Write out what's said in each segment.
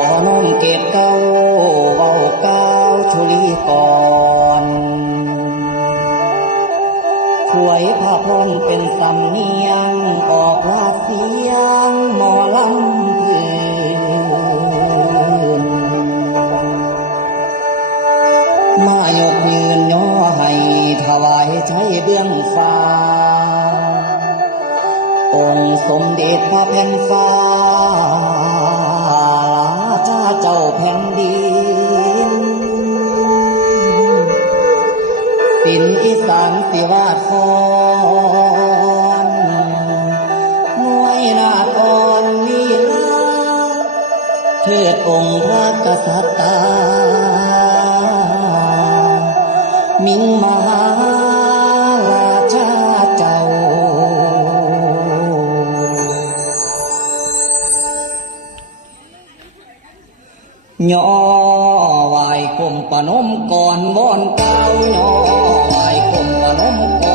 ขอน้อมเก็บเก้าเบาเก้าชุลีก่อนช่วยพระพนเป็นสำเนียง ออกลาเสียงหมอลำพื้นมายกยืนย่อให้ถวายใช้เบื้องฟ้า องค์สมเด็จพระแผ่นฟ้า แผ่นดินสินอีสานสิวาสอนมวยนาตอนนีลาเทิดองค์พระกสัตริมิงมา ย่อไหวคมปนมก่อนบอนเก้าย่อไหวคมปนมก่อน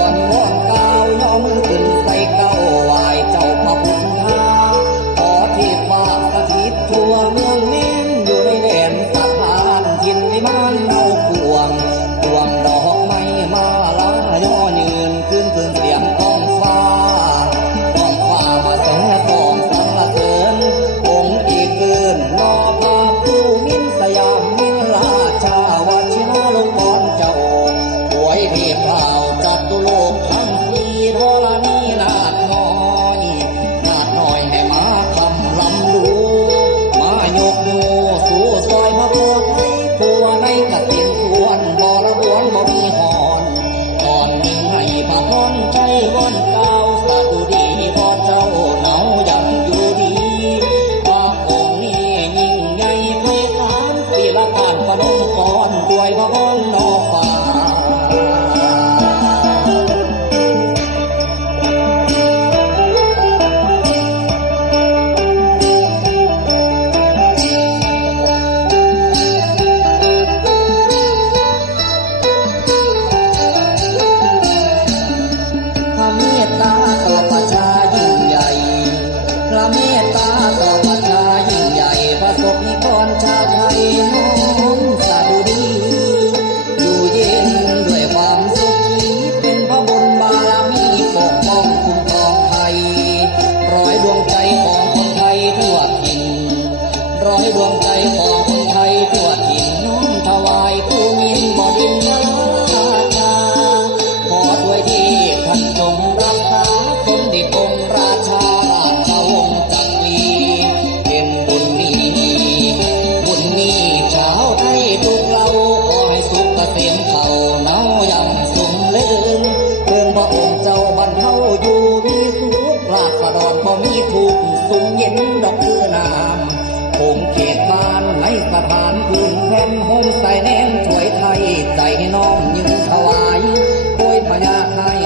ก็บ้องก่อนกล้วยก็บ้องนอายดวงใจของ มีทุกสุมเย็นดอกคือนามผมเขตบ้านในสะพานพื้นแผ่นโฮมใส่แนมถวยไทย ใจน้องยืงถวายป่วยพญาไทย